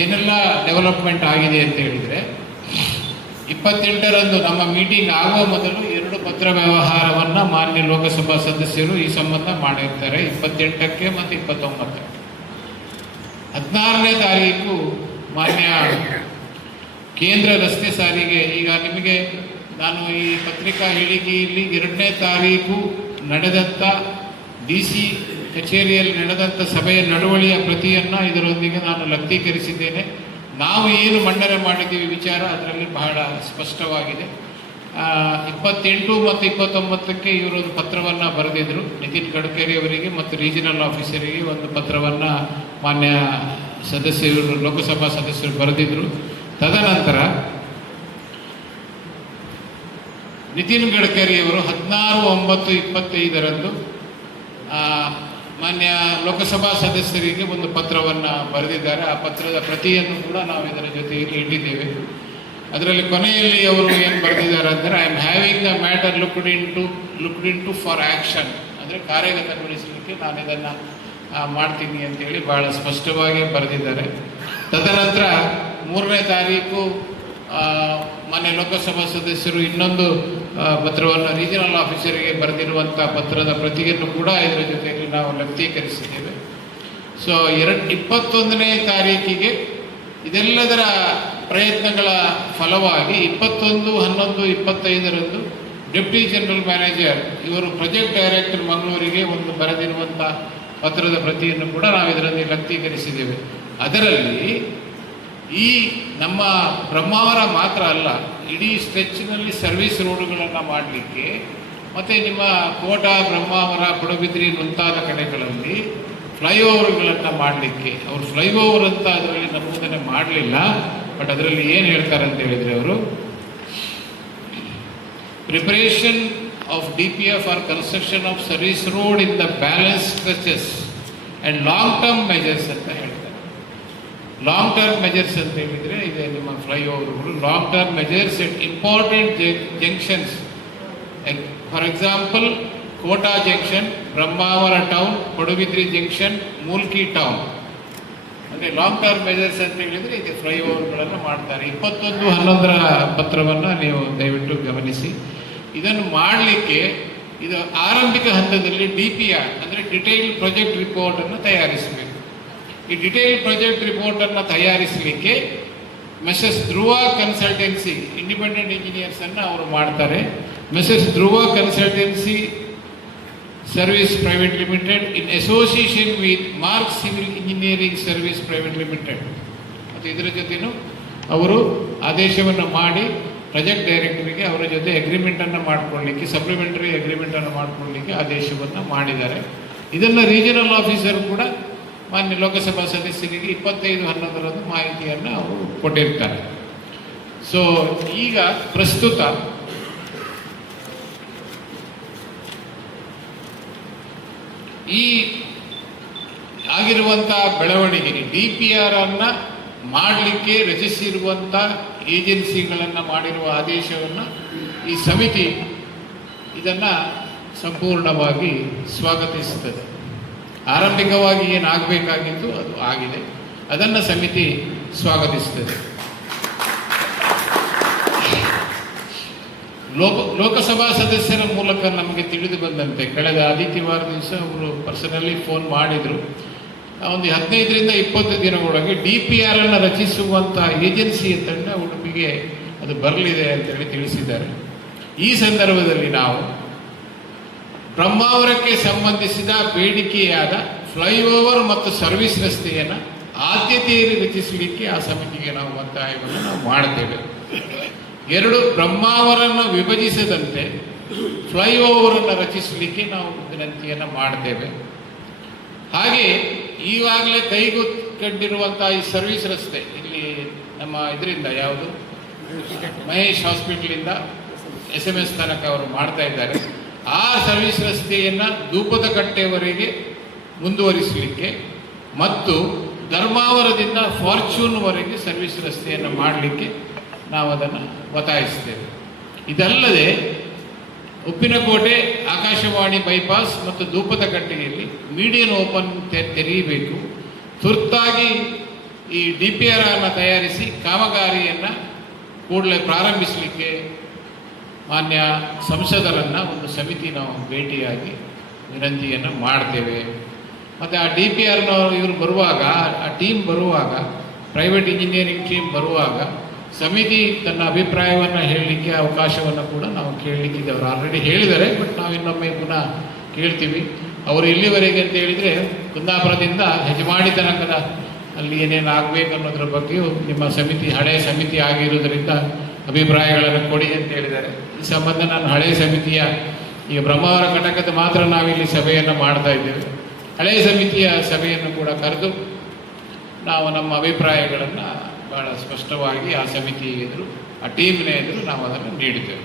ಏನೆಲ್ಲ ಡೆವಲಪ್ಮೆಂಟ್ ಆಗಿದೆ ಅಂತ ಹೇಳಿದರೆ, 28ರಂದು ನಮ್ಮ ಮೀಟಿಂಗ್ ಆಗುವ ಮೊದಲು 2 ಪತ್ರ ವ್ಯವಹಾರವನ್ನು ಮಾನ್ಯ ಲೋಕಸಭಾ ಸದಸ್ಯರು ಈ ಸಂಬಂಧ ಮಾಡಿರ್ತಾರೆ, 28ಕ್ಕೆ ಮತ್ತು 29ಕ್ಕೆ. 16ನೇ ತಾರೀಕು ಮಾನ್ಯ ಕೇಂದ್ರ ರಸ್ತೆ ಸಾರಿಗೆ, ಈಗ ನಿಮಗೆ ನಾನು ಈ ಪತ್ರಿಕಾ ಹೇಳಿಕೆಯಲ್ಲಿ 2ನೇ ತಾರೀಕು ನಡೆದಂಥ DC ಕಚೇರಿಯಲ್ಲಿ ನಡೆದಂಥ ಸಭೆಯ ನಡವಳಿಯ ಪ್ರತಿಯನ್ನು ಇದರೊಂದಿಗೆ ನಾನು ಲಗ್ತೀಕರಿಸಿದ್ದೇನೆ. ನಾವು ಏನು ಮಂಡನೆ ಮಾಡಿದ್ದೀವಿ ವಿಚಾರ ಅದರಲ್ಲಿ ಬಹಳ ಸ್ಪಷ್ಟವಾಗಿದೆ. 28 ಮತ್ತು 29ಕ್ಕೆ ಇವರೊಂದು ಪತ್ರವನ್ನು ಬರೆದಿದ್ದರು, ನಿತಿನ್ ಗಡ್ಕರಿ ಅವರಿಗೆ ಮತ್ತು ರೀಜನಲ್ ಆಫೀಸರಿಗೆ ಒಂದು ಪತ್ರವನ್ನು ಮಾನ್ಯ ಸದಸ್ಯರು, ಲೋಕಸಭಾ ಸದಸ್ಯರು ಬರೆದಿದ್ದರು. ತದನಂತರ ನಿತಿನ್ ಗಡ್ಕರಿ ಅವರು 16/9/25ರಂದು ಮಾನ್ಯ ಲೋಕಸಭಾ ಸದಸ್ಯರಿಗೆ ಒಂದು ಪತ್ರವನ್ನು ಬರೆದಿದ್ದಾರೆ. ಆ ಪತ್ರದ ಪ್ರತಿಯನ್ನು ಕೂಡ ನಾವು ಇದರ ಜೊತೆಯಲ್ಲಿ ಇಟ್ಟಿದ್ದೇವೆ. ಅದರಲ್ಲಿ ಕೊನೆಯಲ್ಲಿ ಅವರು ಏನು ಬರೆದಿದ್ದಾರೆ ಅಂದರೆ, I am having the matter looked into for action, ಅಂದರೆ ಕಾರ್ಯಗತಗೊಳಿಸಲಿಕ್ಕೆ ನಾನು ಇದನ್ನು ಮಾಡ್ತೀನಿ ಅಂತೇಳಿ ಭಾಳ ಸ್ಪಷ್ಟವಾಗಿ ಬರೆದಿದ್ದಾರೆ. ತದನಂತರ 3ನೇ ತಾರೀಕು ಮಾನ್ಯ ಲೋಕಸಭಾ ಸದಸ್ಯರು ಇನ್ನೊಂದು ಪತ್ರವನ್ನು ರೀಜನಲ್ ಆಫೀಸರಿಗೆ ಬರೆದಿರುವಂಥ ಪತ್ರದ ಪ್ರತಿಯನ್ನು ಕೂಡ ಇದರ ಜೊತೆಯಲ್ಲಿ ನಾವು ಲಗ್ತೀಕರಿಸಿದ್ದೇವೆ. ಸೊ 21ನೇ ತಾರೀಕಿಗೆ ಇದೆಲ್ಲದರ ಪ್ರಯತ್ನಗಳ ಫಲವಾಗಿ 21/11/25ರಂದು ಡೆಪ್ಟಿ ಜನರಲ್ ಮ್ಯಾನೇಜರ್ ಇವರು ಪ್ರಾಜೆಕ್ಟ್ ಡೈರೆಕ್ಟರ್ ಮಂಗಳೂರಿಗೆ ಒಂದು ಬರೆದಿರುವಂಥ ಪತ್ರದ ಪ್ರತಿಯನ್ನು ಕೂಡ ನಾವು ಇದರಲ್ಲಿ ಲಗ್ತೀಕರಿಸಿದ್ದೇವೆ. ಅದರಲ್ಲಿ ಈ ನಮ್ಮ ಬ್ರಹ್ಮಾವರ ಮಾತ್ರ ಅಲ್ಲ, ಇಡೀ ಸ್ಟ್ರೆಚ್ನಲ್ಲಿ ಸರ್ವಿಸ್ ರೋಡ್ಗಳನ್ನು ಮಾಡಲಿಕ್ಕೆ ಮತ್ತು ನಿಮ್ಮ ಕೋಟ, ಬ್ರಹ್ಮಾವರ, ಪಡುಬಿದ್ರಿ ಮುಂತಾದ ಕಡೆಗಳಲ್ಲಿ ಫ್ಲೈಓವರ್ಗಳನ್ನು ಮಾಡಲಿಕ್ಕೆ, ಅವರು ಫ್ಲೈಓವರ್ ಅಂತ ಅದರಲ್ಲಿ ನಮೂದನೆ ಮಾಡಲಿಲ್ಲ. ಬಟ್ ಅದರಲ್ಲಿ ಏನು ಹೇಳ್ತಾರೆ ಅಂತ ಹೇಳಿದರೆ, ಅವರು preparation of DPF for construction of service road in the balance stretches and long term measures ಅಂತ ಹೇಳ್ತಾರೆ. ಲಾಂಗ್ ಟರ್ಮ್ ಮೆಜರ್ಸ್ ಅಂತ ಹೇಳಿದರೆ ಇದೆ ನಿಮ್ಮ ಫ್ಲೈಓವರ್ಗಳು, long term measures at important junctions, for example Kota junction, Brahmavar town, Padubidri junction, Mulki town. ಅಂದರೆ long term measures ಅಂತ ಹೇಳಿದರೆ ಇದೆ ಫ್ಲೈಓವರ್ಗಳನ್ನು ಮಾಡ್ತಾರೆ. 21/11ರ ಪತ್ರವನ್ನು ನೀವು ದಯವಿಟ್ಟು ಗಮನಿಸಿ. ಇದನ್ನು ಮಾಡಲಿಕ್ಕೆ ಇದು ಆರಂಭಿಕ ಹಂತದಲ್ಲಿ DPR ಅಂದರೆ ಡಿಟೇಲ್ ಪ್ರಾಜೆಕ್ಟ್ ರಿಪೋರ್ಟನ್ನು ತಯಾರಿಸಬೇಕು. ಈ ಡಿಟೇಲ್ ಪ್ರಾಜೆಕ್ಟ್ ರಿಪೋರ್ಟನ್ನು ತಯಾರಿಸಲಿಕ್ಕೆ ಮೆಸರ್ಸ್ ಧ್ರುವ ಕನ್ಸಲ್ಟೆನ್ಸಿ, ಇಂಡಿಪೆಂಡೆಂಟ್ ಇಂಜಿನಿಯರ್ಸನ್ನು ಅವರು ಮಾಡ್ತಾರೆ. Messrs Dhruva consultancy service private limited in association with mark civil engineering service private limited. ಮತ್ತು ಇದರ ಜೊತೆಯೂ ಅವರು ಆದೇಶವನ್ನು ಮಾಡಿ ಪ್ರಾಜೆಕ್ಟ್ ಡೈರೆಕ್ಟರಿಗೆ ಅವರ ಜೊತೆ ಅಗ್ರಿಮೆಂಟನ್ನು ಮಾಡಿಕೊಳ್ಳಲಿಕ್ಕೆ, ಸಪ್ಲಿಮೆಂಟರಿ ಅಗ್ರಿಮೆಂಟನ್ನು ಮಾಡಿಕೊಳ್ಳಲಿಕ್ಕೆ ಆದೇಶವನ್ನು ಮಾಡಿದ್ದಾರೆ. ಇದನ್ನು ರೀಜನಲ್ ಆಫೀಸರ್ ಕೂಡ ಮಾನ್ಯ ಲೋಕಸಭಾ ಸದಸ್ಯರಿಗೆ 25/11ರಂದು ಮಾಹಿತಿಯನ್ನು ಅವರು ಕೊಟ್ಟಿರ್ತಾರೆ. ಸೊ ಈಗ ಪ್ರಸ್ತುತ ಈ ಆಗಿರುವಂಥ ಬೆಳವಣಿಗೆ, DPR ಅನ್ನು ಮಾಡಲಿಕ್ಕೆ ರಚಿಸಿರುವಂಥ ಏಜೆನ್ಸಿಗಳನ್ನು ಮಾಡಿರುವ ಆದೇಶವನ್ನು ಈ ಸಮಿತಿ ಇದನ್ನು ಸಂಪೂರ್ಣವಾಗಿ ಸ್ವಾಗತಿಸುತ್ತದೆ. ಆರಂಭಿಕವಾಗಿ ಏನಾಗಬೇಕಾಗಿತ್ತು ಅದು ಆಗಿದೆ, ಅದನ್ನು ಸಮಿತಿ ಸ್ವಾಗತಿಸುತ್ತದೆ. ಲೋಕಸಭಾ ಸದಸ್ಯರ ಮೂಲಕ ನಮಗೆ ತಿಳಿದು ಬಂದಂತೆ ಕಳೆದ ಆದಿತ್ಯವಾರ ದಿವಸ ಅವರು ಪರ್ಸನಲಿ ಫೋನ್ ಮಾಡಿದರು. ಒಂದು 15ರಿಂದ 20 ದಿನಗಳೊಳಗೆ DPR ಅನ್ನು ರಚಿಸುವಂಥ ಏಜೆನ್ಸಿಯ ತಂಡ ಉಡುಪಿಗೆ ಅದು ಬರಲಿದೆ ಅಂತೇಳಿ ತಿಳಿಸಿದ್ದಾರೆ. ಈ ಸಂದರ್ಭದಲ್ಲಿ ನಾವು ಬ್ರಹ್ಮಾವರಕ್ಕೆ ಸಂಬಂಧಿಸಿದ ಬೇಡಿಕೆಯಾದ ಫ್ಲೈಓವರ್ ಮತ್ತು ಸರ್ವಿಸ್ ರಸ್ತೆಯನ್ನು ಆದ್ಯತೆಯಲ್ಲಿ ರಚಿಸಲಿಕ್ಕೆ ಆ ಸಮಿತಿಗೆ ನಾವು ಒತ್ತಾಯವನ್ನು ನಾವು ಮಾಡ್ತೇವೆ. 2 ಬ್ರಹ್ಮಾವರನ್ನು ವಿಭಜಿಸದಂತೆ ಫ್ಲೈಓವರನ್ನು ರಚಿಸಲಿಕ್ಕೆ ನಾವು ವಿನಂತಿಯನ್ನು ಮಾಡ್ತೇವೆ. ಹಾಗೆ ಈಗಾಗಲೇ ಕೈಗೊಂಡಿರುವಂಥ ಈ ಸರ್ವಿಸ್ ರಸ್ತೆ ಇಲ್ಲಿ ನಮ್ಮ ಇದರಿಂದ ಯಾವುದು ಮಹೇಶ್ ಹಾಸ್ಪಿಟಲಿಂದ SMS ತನಕ ಅವರು ಮಾಡ್ತಾ ಇದ್ದಾರೆ. ಆ ಸರ್ವಿಸ್ ರಸ್ತೆಯನ್ನು ಧೂಪದ ಕಟ್ಟೆವರೆಗೆ ಮುಂದುವರಿಸಲಿಕ್ಕೆ ಮತ್ತು ಧರ್ಮಾವರದಿಂದ ಫಾರ್ಚೂನ್ವರೆಗೆ ಸರ್ವಿಸ್ ರಸ್ತೆಯನ್ನು ಮಾಡಲಿಕ್ಕೆ ನಾವು ಅದನ್ನು ಒತ್ತಾಯಿಸ್ತೇವೆ. ಇದಲ್ಲದೆ ಉಪ್ಪಿನಕೋಟೆ, ಆಕಾಶವಾಣಿ ಬೈಪಾಸ್ ಮತ್ತು ಧೂಪದ ಕಟ್ಟೆಯಲ್ಲಿ ಮೀಡಿಯನ್ ಓಪನ್ ತೆರೆಯಬೇಕು. ತುರ್ತಾಗಿ ಈ DPR ಅನ್ನು ತಯಾರಿಸಿ ಕಾಮಗಾರಿಯನ್ನು ಕೂಡಲೇ ಪ್ರಾರಂಭಿಸಲಿಕ್ಕೆ ಮಾನ್ಯ ಸಂಸದರನ್ನು ಒಂದು ಸಮಿತಿ ನಾವು ಭೇಟಿಯಾಗಿ ವಿನಂತಿಯನ್ನು ಮಾಡ್ತೇವೆ. ಮತ್ತು ಆ DPR ಇವರು ಬರುವಾಗ, ಆ ಟೀಮ್ ಬರುವಾಗ, ಪ್ರೈವೇಟ್ ಇಂಜಿನಿಯರಿಂಗ್ ಟೀಮ್ ಬರುವಾಗ ಸಮಿತಿ ತನ್ನ ಅಭಿಪ್ರಾಯವನ್ನು ಹೇಳಲಿಕ್ಕೆ ಅವಕಾಶವನ್ನು ಕೂಡ ನಾವು ಕೇಳಲಿಕ್ಕಿದೆ. ಅವರು ಆಲ್ರೆಡಿ ಹೇಳಿದ್ದಾರೆ, ಬಟ್ ನಾವು ಇನ್ನೊಮ್ಮೆ ಪುನಃ ಕೇಳ್ತೀವಿ. ಅವರು ಎಲ್ಲಿವರೆಗೆ ಅಂತ ಹೇಳಿದರೆ ಕುಂದಾಪುರದಿಂದ ಹೆಜಮಾಡಿ ತನಕದ ಅಲ್ಲಿ ಏನೇನು ಆಗಬೇಕು ಅನ್ನೋದ್ರ ಬಗ್ಗೆಯೂ ನಿಮ್ಮ ಸಮಿತಿ ಹಳೆಯ ಸಮಿತಿ ಆಗಿರುವುದರಿಂದ ಅಭಿಪ್ರಾಯಗಳನ್ನು ಕೊಡಿ ಅಂತ ಹೇಳಿದ್ದಾರೆ. ಈ ಸಂಬಂಧ ನಾನು ಹಳೆಯ ಸಮಿತಿಯ ಈಗ ಬ್ರಹ್ಮಾವರ ಘಟಕದ ಮಾತ್ರ ನಾವಿಲ್ಲಿ ಸಭೆಯನ್ನು ಮಾಡ್ತಾ ಇದ್ದೇವೆ. ಹಳೆಯ ಸಮಿತಿಯ ಸಭೆಯನ್ನು ಕೂಡ ಕರೆದು ನಾವು ನಮ್ಮ ಅಭಿಪ್ರಾಯಗಳನ್ನು ಭಾಳ ಸ್ಪಷ್ಟವಾಗಿ ಆ ಸಮಿತಿ ಎದುರು, ಆ ಟೀಮ್ನ ಎದುರು ನಾವು ಅದನ್ನು ನೀಡುತ್ತೇವೆ.